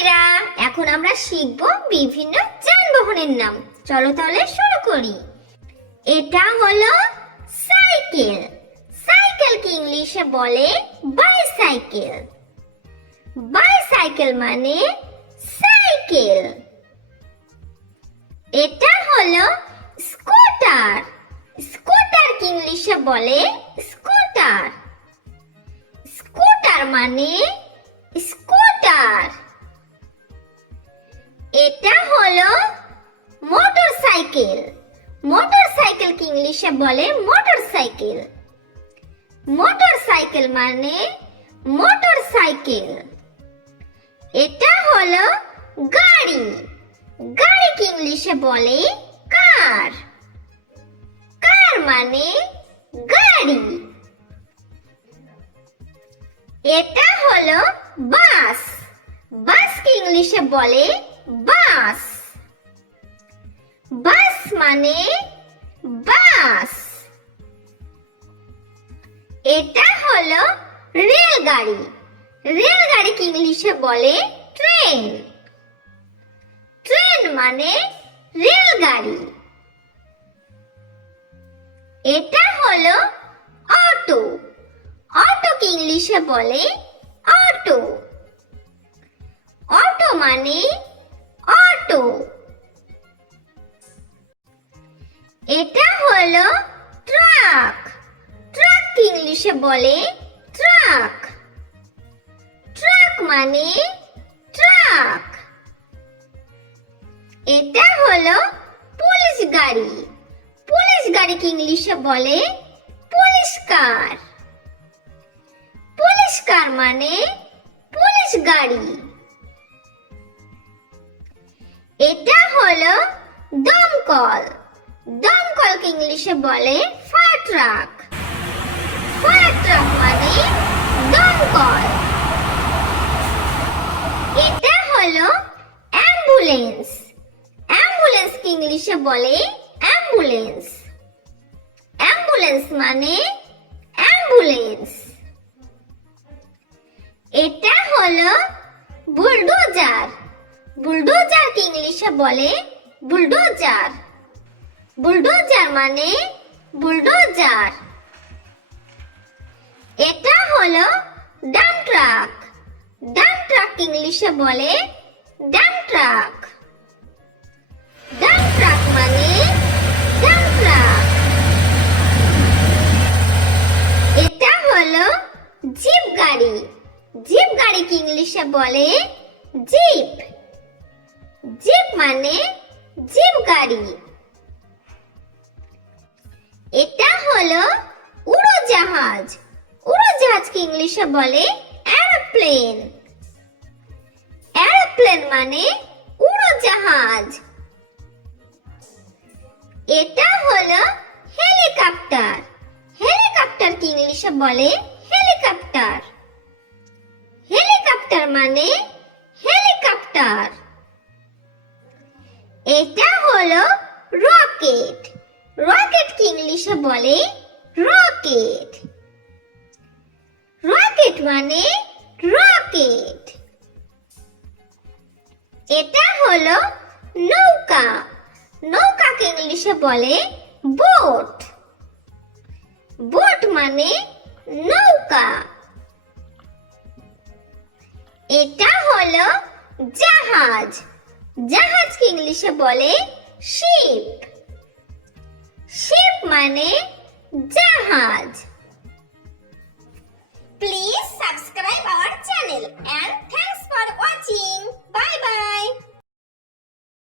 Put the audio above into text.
ভাইরা, এখন আমরা শিখব বিভিন্ন যানবাহনের নাম। চলো তাহলে শুরু করি। এটা হলো সাইকেল। সাইকেলকে ইংলিশে বলে বাইসাইকেল। বাইসাইকেল মানে সাইকেল। এটা হলো স্কুটার। স্কুটারকে ইংলিশে বলে স্কুটার। স্কুটার মানে স্কুটার। এটা হলো মোটরসাইকেল। মোটরসাইকেলকে ইংলিশে বলে মোটরসাইকেল। মোটরসাইকেল মানে মোটরসাইকেল। এটা হলো গাড়ি। গাড়িকে ইংলিশে বলে কার। কার মানে গাড়ি। এটা হলো বাস। বাসকে ইংলিশে বলে বাস। বাস মানে বাস। এটা হলো রেলগাড়ি। রেলগাড়িকে ইংলিশে বলে ট্রেন। ট্রেন মানে রেলগাড়ি। এটা হলো অটো। অটোকে ইংলিশে বলে অটো। অটো মানে অটো। এটা হলো ট্রাক। ট্রাককে ইংলিশে বলে ট্রাক। ট্রাক মানে ট্রাক। এটা হলো পুলিশ গাড়ি। পুলিশ গাড়িকে ইংলিশে বলে পুলিশ কার। পুলিশ কার মানে পুলিশ গাড়ি। এটা হলো দমকল। দমকলকে ইংলিশে বলে ফায়ার ট্রাক। ফায়ার ট্রাক মানে দমকল। এটা হলো অ্যাম্বুলেন্স। অ্যাম্বুলেন্সকে ইংলিশে বলে অ্যাম্বুলেন্স। অ্যাম্বুলেন্স মানে অ্যাম্বুলেন্স। এটা হলো বুলডোজার। বুলডোজারকে ইংলিশে বলে বুলডোজার। বুলডোজার মানে বুলডোজার। এটা হলো ডাম্প ট্রাক। ডাম্প ট্রাক ইংলিশে বলে ডাম্প ট্রাক। ডাম্প ট্রাক মানে ডাম্প ট্রাক। এটা হলো জিপ গাড়ি। জিপ গাড়িকে ইংলিশে বলে জিপ। জিপ মানে জিপ গাড়ি। এটা হলো উড়োজাহাজ। উড়োজাহাজকে ইংলিশে বলে এরোপ্লেন। এরোপ্লেন মানে উড়োজাহাজ। এটা হলো হেলিকপ্টার। হেলিকপ্টারকে ইংলিশে বলে হেলিকপ্টার। হেলিকপ্টার মানে হেলিকপ্টার। এটা হলো রকেট। রকেটকে ইংলিশে বলে রকেট। রকেট মানে রকেট। এটা হলো নৌকা। নৌকাকে ইংলিশে বলে বোট। বোট মানে নৌকা। এটা হলো জাহাজ। জাহাজকে ইংলিশে বলে শিপ। শিপ মানে